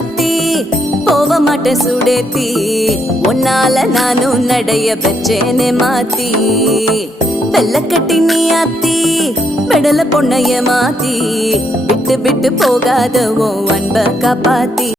ஆத்தி போக மாட்டேன் சுடேத்தி உன்னால நானும் நடைய பெச்சேனே மாத்தி வெள்ளக்கட்டி நீ ஆத்தி பெடல பொண்ணைய மாத்தி விட்டு விட்டு போகாத உன் அன்ப காப்பாத்தி